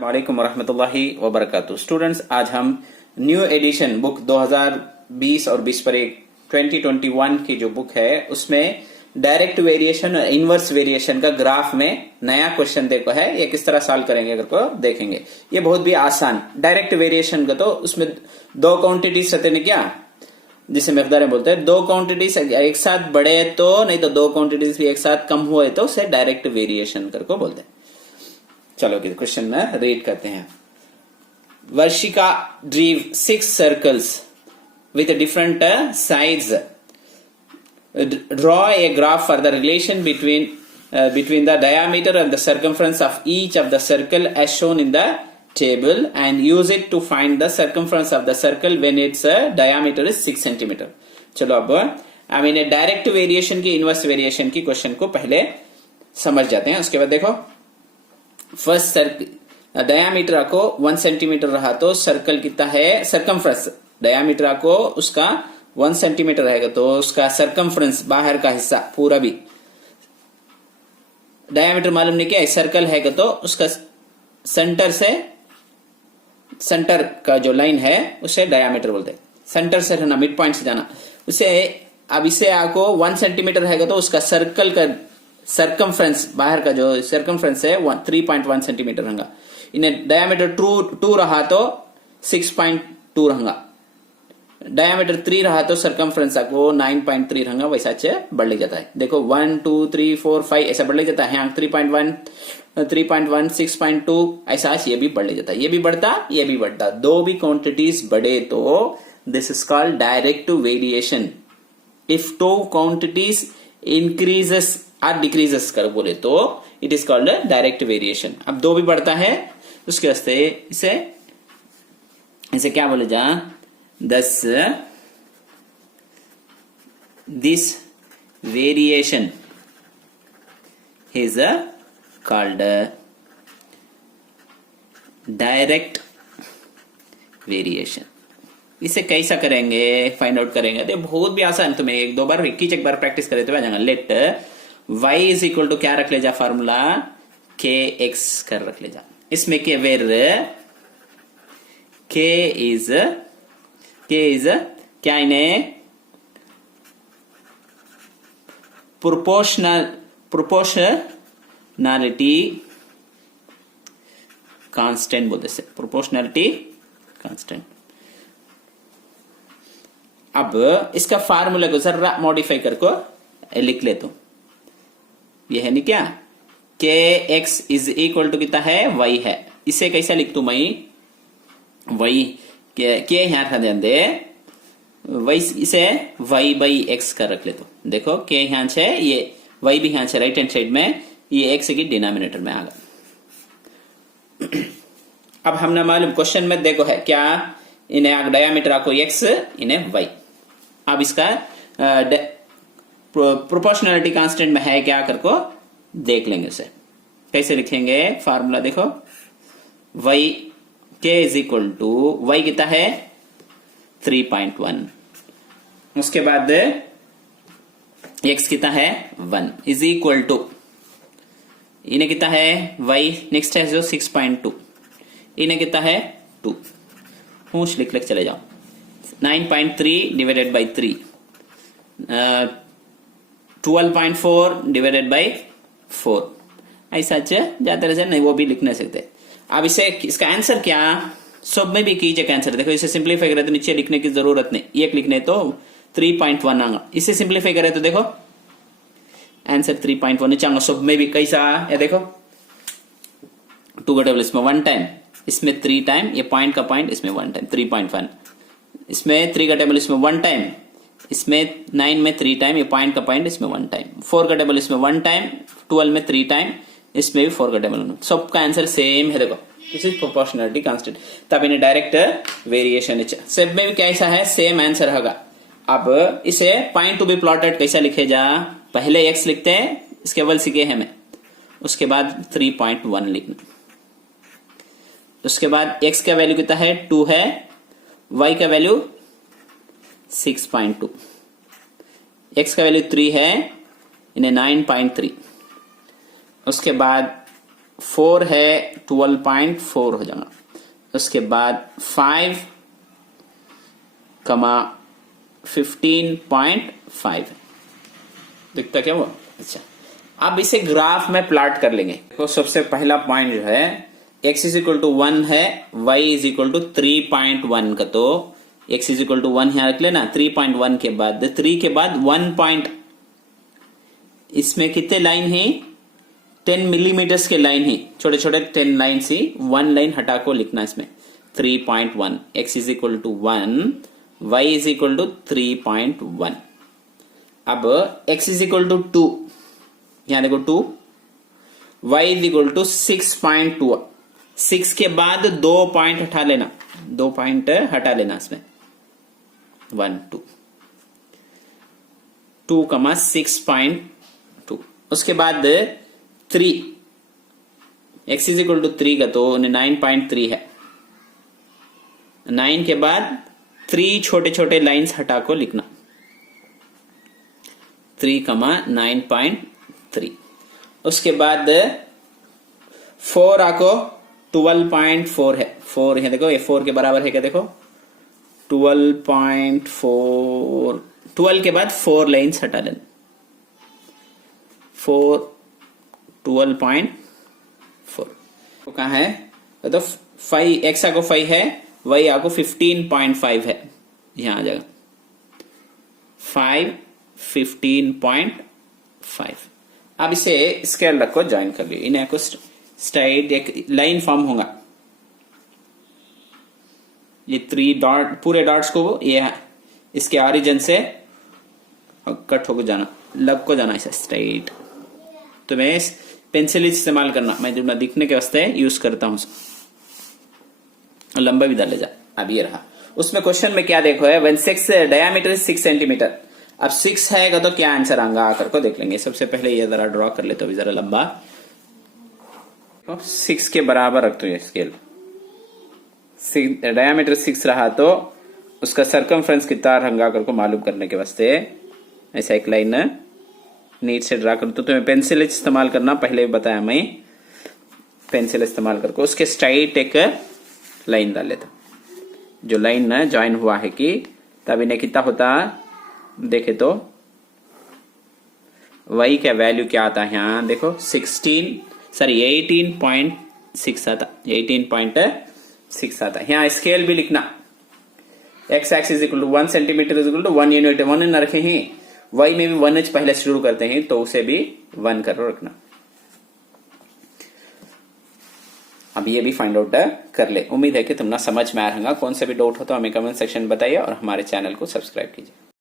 वालेकुम रहमतुल्लाहि व बरकातुहू। स्टूडेंट्स, आज हम न्यू एडिशन बुक 2020 और 20 पर एक 2021 की जो बुक है उसमें डायरेक्ट वेरिएशन और इनवर्स वेरिएशन का ग्राफ में नया क्वेश्चन देखो है। ये किस तरह सॉल्व करेंगे अगर को देखेंगे। ये बहुत भी आसान। डायरेक्ट वेरिएशन का तो उसमें दो क्वांटिटीज रहते हैं क्या, जिसे मकदार बोलते हैं। दो क्वांटिटीज एक साथ बढ़े तो, नहीं तो दो क्वांटिटीज भी एक साथ कम हुए तो उसे डायरेक्ट वेरिएशन करके बोलते हैं। चलो क्वेश्चन में रीड करते हैं। Varshika ड्रीव 6 circles with different sides. Draw a graph for the relation between the diameter and the circumference of each of the circle as shown in the table and use it to find the circumference of the circle when its diameter is 6 centimeter। चलो अब direct variation की inverse variation की question को पहले समझ जाते हैं। उसके बाद देखो, फर्स्ट सर्कल डायामीटर को 1 सेंटीमीटर रहा तो सर्कल कितना है, सरकमफ्रेंस डायामीटर को उसका 1 सेंटीमीटर रहेगा तो उसका सरकमफ्रेंस बाहर का हिस्सा पूरा भी डायामीटर मालूम नहीं क्या सर्कल है तो उसका सेंटर का जो लाइन है उसे डायामीटर बोलते हैं। सेंटर से रहना, मिड पॉइंट से जाना उसे। अब इसे आपको 1 सेंटीमीटर है तो उसका सर्कल का सरकमफ्रेंस बाहर का जो सरकमफ्रेंस है 3.1 सेंटीमीटर रहेगा। इन्हें डायामीटर 2 रहा तो 6.2 रहेगा। डायामीटर 3 रहा तो सरकमफ्रेंस को 9.3 रहेगा। वैसा बढ़ जाता है। देखो 1 2 3 4 5 ऐसा बढ़ जाता है। यहाँ 3.1 3.1 6.2 ऐसा ये भी बढ़ जाता है। ये भी बढ़ता, ये भी बढ़ता। दो भी क्वांटिटीज बढ़े तो this is called direct variation. If two quantities increases और डिक्रीजेस कर बोले तो it is called direct variation. अब दो भी बढ़ता है उसके वास्ते इसे क्या बोले जा, दस this variation is called direct variation. इसे कैसा करेंगे, फाइंड आउट करेंगे तो बहुत भी आसान। तुम्हें एक दो बार एक बार प्रैक्टिस करे तो आ जाएगा। Let y is equal to क्या रख ले जा, फार्मूला के एक्स कर रख ले जा। इसमें के वेर के इज क्या इन्हें प्रोपोर्शनैलिटी कांस्टेंट बोलते हैं। Proportionality constant. अब इसका फार्मूला को जरा मॉडिफाई करको लिख ले तो ये है नहीं क्या, के एक्स इज इक्वल टू कितना है, वाई है। इसे कैसा लिख तू मई, वाई के यहां था ध्यान दे, वाई इसे वाई बाई एक्स कर रख ले तो। देखो के यहां से ये वाई भी यहां से राइट हैंड साइड में, ये एक्स की डिनोमिनेटर में आ गया। अब हमने मालूम क्वेश्चन में देखो है क्या, इन्हें डायामीटर आपको एक्स, इन्हें वाई। अब इसका प्रोपोर्शनैलिटी कांस्टेंट में है क्या करको देख लेंगे। उसे कैसे लिखेंगे, फार्मूला देखो, y के इज इक्वल टू वाई कितना है 3.1, उसके बाद x कितना है 1 इज इक्वल टू इन्हें कितना है y, नेक्स्ट है जो 6.2, इन्हें कितना है 2। होश लिख चले जाओ। 9.3 डिवाइडेड बाई 3, 12.4 डिवाइडेड बाई 4 ऐसा जाते रहे नहीं, वो भी लिख नहीं सकते। अब इसे इसका आंसर क्या, सब में भी कीजिए आंसर। देखो इसे सिंप्लीफाई करे तो नीचे लिखने की जरूरत नहीं, एक लिखने तो 3.1 आएगा। इसे सिंप्लीफाई करे तो देखो आंसर 3.1 नीचे आएगा। सब में भी कैसा है देखो, 2 का टेबल इसमें 1 टाइम, इसमें 3 टाइम, ये पॉइंट का पॉइंट इसमें 1 टाइम 3.1, इसमें 3 का टेबल इसमें 1 टाइम, इसमें 9 में 3 टाइम, ये पॉइंट का पॉइंट इसमें 1 टाइम, 4 का टेबल इसमें 1 टाइम, 12 में 3 टाइम, इसमें भी 4 का टेबल। सबका आंसर सेम है। देखो दिस इज प्रोपोर्शनैलिटी कांस्टेंट। तब इन्हें डायरेक्ट वेरिएशन सब में भी कैसा है, सेम आंसर होगा। अब इसे पॉइंट टू बी प्लॉटेड कैसा लिखे जा, पहले एक्स लिखते हैं, इसके बल सीखे हमें, उसके बाद 3.1 लिखना, उसके बाद एक्स का वैल्यू कितना है 2 है, वाई का वैल्यू 6.2, एक्स का वैल्यू 3 है, इन्हें 9.3, उसके बाद 4 है 12.4 हो जाएगा। उसके बाद 5 कमा 15.5 है। दिखता क्या हुआ? अच्छा, अब इसे ग्राफ में प्लॉट कर लेंगे। तो सबसे पहला पॉइंट जो है x इज इक्वल टू 1 है, y इज इक्वल टू 3.1 का, तो x इज इक्वल टू 1 यहाँ रख लेना। 3.1 के बाद 3 के बाद 1 पॉइंट, इसमें कितने लाइन है? 10 मिलीमीटर्स के लाइन है, छोटे छोटे 10 लाइन ही, 1 लाइन हटा को लिखना इसमें। 3.1 x is equal to 1, y is equal to 3.1। अब x इज इक्वल टू 2, यहां देखो 2, y इज इक्वल टू 6.2। 6 के बाद 2 पॉइंट हटा लेना, 2 पॉइंट हटा लेना इसमें, 1 2 2 कमा 6.2। उसके बाद 3, x इज इक्वल टू 3 का, तो 9.3 है। 9 के बाद 3 छोटे छोटे लाइंस हटा को लिखना, 3 कमा 9.3। उसके बाद 4 आको 12.4 है। 4 है, देखो ये 4 के बराबर है क्या? देखो 12.4, 12 के बाद 4 लाइन्स हटा लेना, 4 12.4 तो कहाँ है? तो 5, x आको 5 है, y आको 15.5 है, यहां आ जाएगा 5 15.5। अब इसे स्केल रखो, ज्वाइन कर लियो, इन्हें को स्ट्राइट एक लाइन फॉर्म होगा। ये 3 डॉट, पूरे डॉट्स को ये इसके ऑरिजिन से कट होकर जाना, लग को जाना ऐसा स्ट्राइट। तो मैं पेंसिल इस्तेमाल करना, मैं जो दिखने के वास्ते यूज करता हूं, लंबा भी डाले जा। अब ये रहा, उसमें क्वेश्चन में क्या देखो है, 6 डायमीटर 6 सेंटीमीटर। अब 6 है तो क्या आंसर आएगा आकर को देख लेंगे। सबसे पहले ये जरा ड्रॉ कर लेते, अभी जरा लंबा, 6 के बराबर रख दो ये स्केल। डायमीटर 6 रहा तो उसका सर्कमफ्रेंस कितना रंगा कर को मालूम करने के वास्ते ऐसा एक लाइन नीट से ड्रा कर। तो तुम्हें पेंसिल इस्तेमाल करना, पहले भी बताया मैं, पेंसिल इस्तेमाल करके उसके स्ट्राइट एक लाइन डाल लेता। जो लाइन ना ज्वाइन हुआ है कि तब इन्हें कितना होता देखे तो y का वैल्यू क्या आता है यहाँ देखो 18.6 आता, 18.6 आता है। यहाँ स्केल भी लिखना, x axis equal to 1 centimetre equal to 1 unit, 1 न रखे हैं, y में भी 1h पहले शुरू करते हैं तो उसे भी 1 करो रखना। अब ये भी फाइंड आउट कर ले। उम्मीद है कि तुम ना समझ में आ रहा, कौन सा भी डाउट हो तो हमें कमेंट सेक्शन में बताइए और हमारे चैनल को सब्सक्राइब कीजिए।